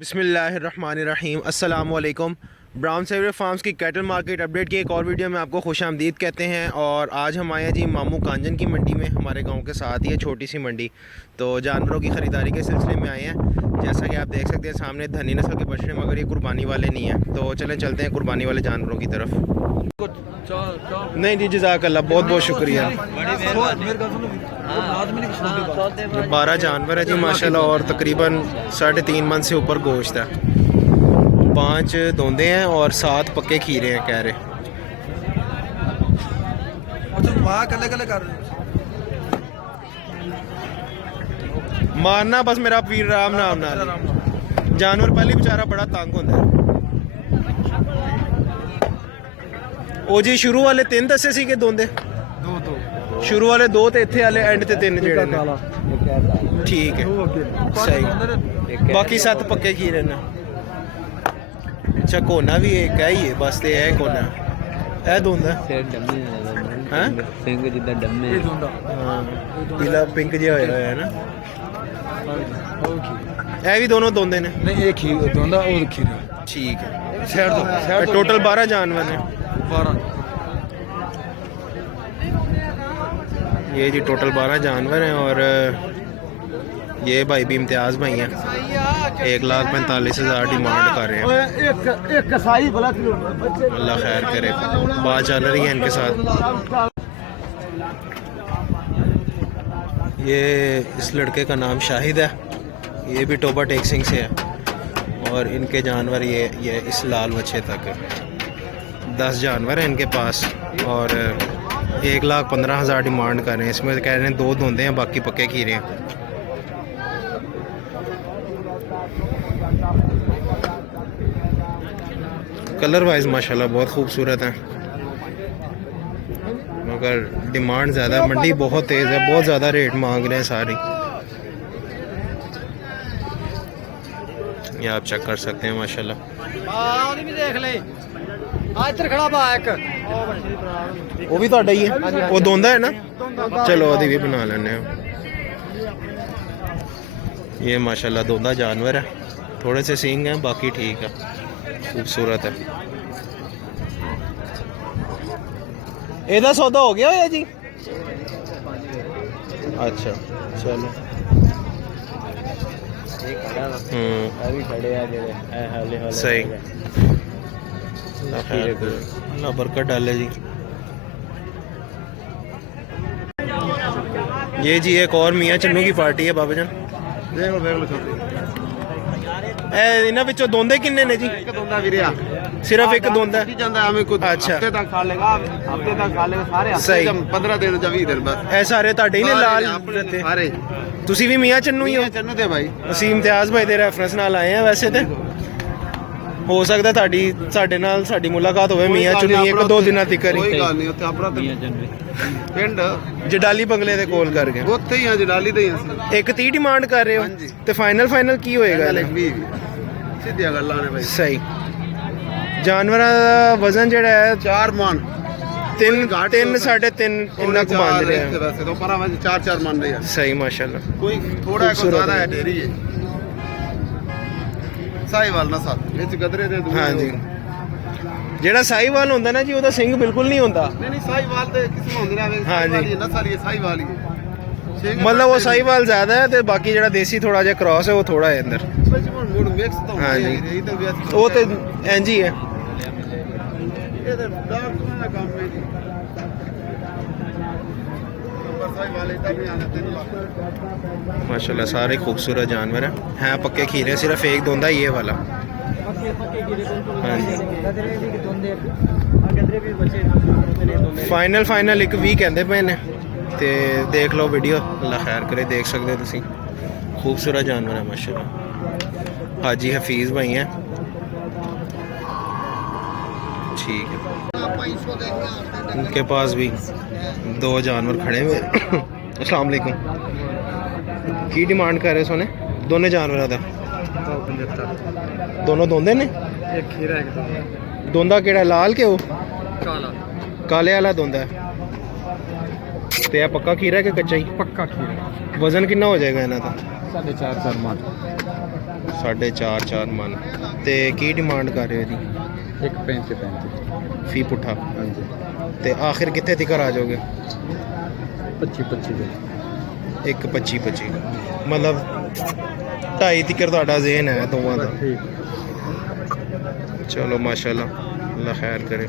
बिस्मिल्लाहिर्रहमानिर्रहीम अस्सलाम वालेकुम। ब्राउन सेवियर फार्म्स की कैटल मार्केट अपडेट की एक और वीडियो में आपको खुशामदीद कहते हैं। और आज हम आए हैं जी मामू कांजन की मंडी में, हमारे गांव के साथ ही है छोटी सी मंडी। तो जानवरों की ख़रीदारी के सिलसिले में आए हैं। जैसा कि आप देख सकते हैं सामने धनी नस्ल के बछड़े, मगर ये कुर्बानी वाले नहीं हैं। तो चलें चलते हैं कुर्बानी वाले जानवरों की तरफ। नहीं जी, जज़ाकल्लाह, बहुत बहुत शुक्रिया। 12 जानवर है जी माशाल्लाह, और तकरीबन 3.5 मन से ऊपर गोश्त है। 5 धोंदे हैं और 7 पक्के खीरे हैं कह रहे। मारना बस मेरा पीर राम नाम नाल। जानवर पहले बेचारा बड़ा तंग होता है। ओ जी शुरू वाले 3 दसे सी के दोंदे शुरू वाले 2 ते इत्थे वाले एंड ते 3 जेड़े ने। ठीक है, सही। बाकी 7 पक्के खीरे ने। अच्छा, कोना भी एक है ही है बस, ते है कोना है दोंदा हैं सिंग जिदा डम्मे। हां, पीला पिंक जे होया है ना। ए भी दोनों दोंदे ने। नहीं, एक ही दोंदा और खीरा। ठीक है, साइड दो। टोटल 12 जानवर हैं। 12 ये जी टोटल 12 जानवर हैं। और ये भाई भी इम्तियाज़ भाई हैं, 1,45,000 डिमांड कर रहे हैं। अल्लाह खैर करे, बात चल रही है इनके साथ। ये इस लड़के का नाम शाहिद है, ये भी टोबा टेक्सिंग से है। और इनके जानवर ये इस लाल बच्चे तक 10 जानवर हैं इनके पास। और 1,15,000 डिमांड कर रहे हैं। इसमें कह रहे हैं 2 धोंदे हैं, बाकी पक्के खीरे हैं। कलर वाइज माशाल्लाह बहुत खूबसूरत है, मगर डिमांड ज़्यादा, मंडी बहुत तेज़ है, बहुत ज़्यादा रेट मांग रहे हैं सारी। ये आप चेक कर सकते हैं माशाल्लाह। वो भी तो ही है, वो दोंदा है ना। चलो वो भी बना लेने। ये माशाल्लाह दोंदा जानवर है, थोड़े से सींग हैं, बाकी ठीक है, खूबसूरत है। ਇਹਦਾ सौदा हो गया होया जी? अच्छा चलो। सही, अल्लाह बरकत डाले जी। ये जी एक और मियाँ चन्नू की पार्टी है बाबा जान। इन्हां विचों दोंदे किन्ने ने जी? एक दोंदा वीरे आ, सिर्फ एक दोंदा ਜਾਂਦਾ ਐਵੇਂ ਕੁਝ। अच्छा, ਹਫਤੇ ਤੱਕ ਖਾ ਲੇਗਾ, ਹਫਤੇ ਤੱਕ ਖਾ ਲੇਗਾ ਸਾਰੇ। सही। 15 ਦਿਨ ਜਾਂ 20 ਦਿਨ ਬਸ। ਇਹ ਸਾਰੇ ਤੁਹਾਡੇ ਹੀ ਨੇ ਲਾਲ ਰੱਤੇ? ਸਾਰੇ ਤੁਸੀਂ ਵੀ ਮੀਆਂ ਚੰਨੂ ਹੀ ਹੋ? ਚੰਨੂ ਦੇ ਭਾਈ। ਅਸੀਂ ਇਮਤਿਆਜ਼ ਭਾਈ ਦੇ ਰੈਫਰੈਂਸ ਨਾਲ ਆਏ ਆ। ਵੈਸੇ ਤੇ ਹੋ ਸਕਦਾ ਸਾਡੇ ਨਾਲ ਸਾਡੀ ਮੁਲਾਕਾਤ ਹੋਵੇ ਮੀਆਂ ਚੰਨੂ 1-2 ਦਿਨਾਂ ਤੱਕ ਹੀ। ਕੋਈ ਗੱਲ ਨਹੀਂ, ਉੱਥੇ ਆਪਣਾ ਮੀਆਂ ਚੰਨੂ ਪਿੰਡ ਜਡਾਲੀ ਬੰਗਲੇ ਦੇ ਕੋਲ ਕਰਕੇ ਉੱਥੇ ਹੀ ਆ, ਜਲਾਲੀ ਦੇ ਹੀ ਅਸੀਂ। 1:30 ਡਿਮਾਂਡ ਕਰ ਰਹੇ ਹੋ ਤੇ ਫਾਈਨਲ ਕੀ ਹੋਏਗਾ? ਸਿੱਧੀਆਂ ਗੱਲਾਂ ਨੇ ਭਾਈ। ਸਹੀ। ਜਾਨਵਰਾਂ ਦਾ ਵਜ਼ਨ ਜਿਹੜਾ ਹੈ 4 ਮਣ 3 3.5 ਇੰਨਾ ਕੁ ਬਣ ਰਿਹਾ ਹੈ। ਵੈਸੇ ਤਾਂ ਪਰ ਆਵਾਜ਼ 4 ਮਣ ਰਹੀ ਹੈ। ਸਹੀ ਮਾਸ਼ਾਅੱਲਾ। ਕੋਈ ਥੋੜਾ ਕੋ ਜ਼ਿਆਦਾ ਹੈ, ਢੇਰੀ ਹੈ। ਸਾਈਵਾਲ ਨਾ ਸਾਥ ਵਿੱਚ ਗਦਰੇ ਦੇ ਦੂਰ। ਹਾਂਜੀ, ਜਿਹੜਾ ਸਾਈਵਾਲ ਹੁੰਦਾ ਨਾ ਜੀ, ਉਹਦਾ ਸਿੰਘ ਬਿਲਕੁਲ ਨਹੀਂ ਹੁੰਦਾ। ਨਹੀਂ ਸਾਈਵਾਲ ਤੇ ਕਿਸਮ ਹੁੰਦੇ ਨੇ। ਹਾਂਜੀ, ਨਸਲ ਇਹ ਸਾਈਵਾਲ ਹੀ ਹੈ। मतलब वो साहिवाल ज़्यादा है, तो बाकी जरा देसी थोड़ा जहा क्रॉस है, वो थोड़ा है अंदर। हाँ जी, वो तो इंज ही है। माशाल्लाह सारे खूबसूरत जानवर हैं पक्के खीरे, सिर्फ एक दोंदा ये वाला। हाँ जी, फाइनल एक वी कहते पे ने। ते देख लो वीडियो, अल्लाह खैर करे, देख सकते हो तुसी। खूबसूरत जानवर है माशाल्लाह। हाजी हफीज़ भाई हैं। ठीक है, उनके पास भी 2 जानवर खड़े हुए। अस्सलाम वालेकुम। की डिमांड कर रहे सोने दोनों जानवरों का? 275 दोनों दोंदे ने? एक खीरा एक दोंदा केड़ा लाल के? वो काला, काले वाला दोंदा है। ਤੇ ਪੱਕਾ ਖੀਰਾ ਹੈ ਕਿ ਕੱਚਾ ਹੀ? पक्का खीरा। वजन कितना हो जाएगा इन्हां ਦਾ? 4.5 मन। 4.5 मन। ਤੇ ਕੀ ਡਿਮਾਂਡ ਕਰ ਰਹੇ ਹੋ ਜੀ? 1.35 ਫੀ ਪੁੱਠਾ ਹਾਂਜੀ ਤੇ ਆਖਿਰ ਕਿੱਥੇ ਤੱਕ ਆ ਜਾਓਗੇ? 25 ਦੇ 1.25 मतलब 2.5 ਤੱਕ ਤੁਹਾਡਾ ਜ਼ੇਨ ਹੈ ਦੋਵਾਂ ਦਾ। ਠੀਕ ਚਲੋ ਮਾਸ਼ਾਅੱਲਾ, ਅੱਲਾ ਖੈਰ ਕਰੇ।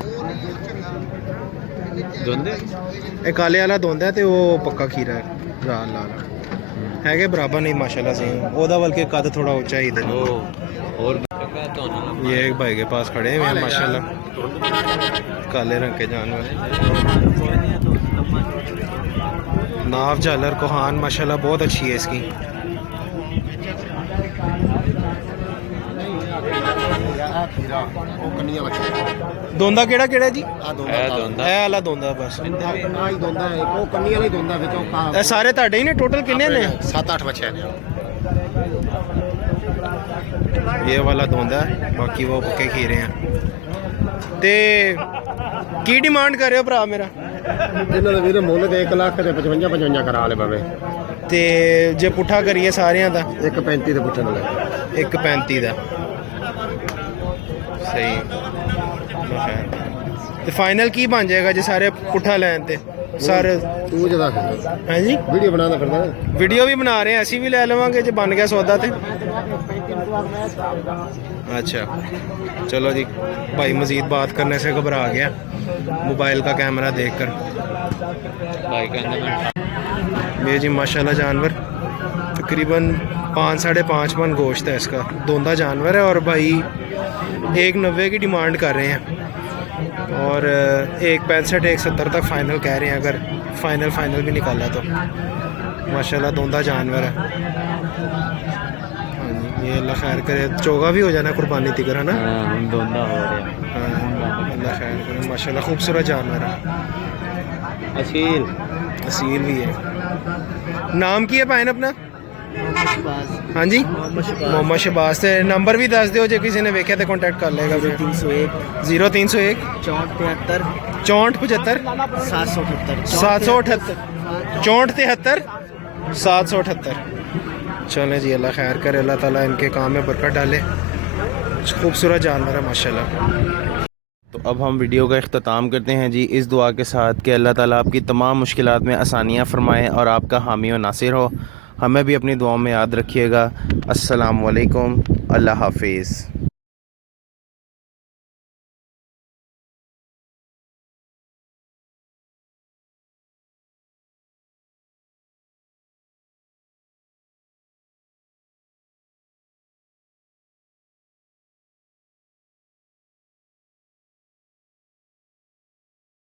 ਦੋਂਦੇ ਇਹ ਕਾਲੇ ਵਾਲਾ ਦੋਂਦਾ ਤੇ ਉਹ ਪੱਕਾ ਖੀਰਾ ਹੈ ਲਾਲ ਲਾਲ ਹੈਗੇ ਬਰਾबर नहीं माशाल्लाह से ओदा बल्कि कद थोड़ा ऊंचा ही दे। और ये एक भाई के पास खड़े हुए हैं माशाल्लाह, काले रंग के जानवर। नाव झालर कोहान माशाल्लाह बहुत अच्छी है इसकी। दोंदा केड़ा केड़ा जी? ਇਹ ਵਾਲਾ ਦੋਂਦਾ ਬਸ। ਇਹ ਸਾਰੇ ਤੁਹਾਡੇ ਹੀ ਨੇ? टोटल किन्ने ने? 7-8 बच्चे हैं ये वाला धोंदा है, बाकी वो पक्के खीरे हैं। ते की डिमांड कर रहे हो भरा मेरा? ਇਹਨਾਂ ਦੇ ਵੀਰੇ ਮੁੱਲ ਤੇ 1 ਲੱਖ ਤੇ 55 ਕਰਾ ਲੈ ਭਾਵੇਂ। ਤੇ ਜੇ ਪੁੱਠਾ ਕਰੀਏ ਸਾਰਿਆਂ ਦਾ 1.35 ਦੇ ਪੁੱਛਣ ਲੈ 1.35 ਦਾ ਸਹੀ। ਤੇ ਫਾਈਨਲ ਕੀ ਬਣ ਜਾਏਗਾ ਜੇ ਸਾਰੇ ਪੁੱਠਾ ਲੈਣ ਤੇ? ਸਰ ਤੂੰ ਜਦਾ ਹੈ ਜੀ, ਵੀਡੀਓ ਬਣਾਉਂਦਾ ਫਿਰਦਾ ਵੀਡੀਓ ਵੀ ਬਣਾ ਰਹੇ हैं, ਅਸੀਂ ਵੀ ਲੈ ਲਵਾਂਗੇ ਜੇ ਬਣ ਗਿਆ ਸੌਦਾ ਤੇ। अच्छा चलो जी, भाई मज़ीद बात करने से घबरा गया मोबाइल का कैमरा देखकर। ये जी माशाल्लाह जानवर तकरीबन 5-5.5 मन गोश्त है इसका, दोंदा जानवर है। और भाई 1.90 की डिमांड कर रहे हैं और 1.65-1.70 तक फ़ाइनल कह रहे हैं, अगर फ़ाइनल भी निकाला तो। माशाल्लाह दोंदा जानवर है। हाँ जी, ये अल्लाह खैर करे, चोगा भी हो जाना कुर्बानी तिकर है ना। दोंदा हो रहा हाँ, अल्लाह खैर करे। माशाल्लाह खूबसूरत जानवर है, असील भी है। नाम की है पाइन अपना? हाँ जी, मोहम्मद शहबाज। से नंबर भी दस दो, जो किसी ने वेख्या तो कॉन्टैक्ट कर लेगा। 0301 64 75 778 64 778। चलें जी, अल्लाह खैर करे, अल्लाह ताला इनके काम में बरकत डाले। खूबसूरत जानवर है माशाल्लाह। तो अब हम वीडियो का इख्तिताम करते हैं जी इस दुआ के साथ कि अल्लाह ताला आपकी तमाम मुश्किलात में आसानियाँ फरमाए और आपका हामी व नासिर हो। हमें भी अपनी दुआओं में याद रखिएगा। अस्सलाम वालेकुम, अल्लाह हाफिज़।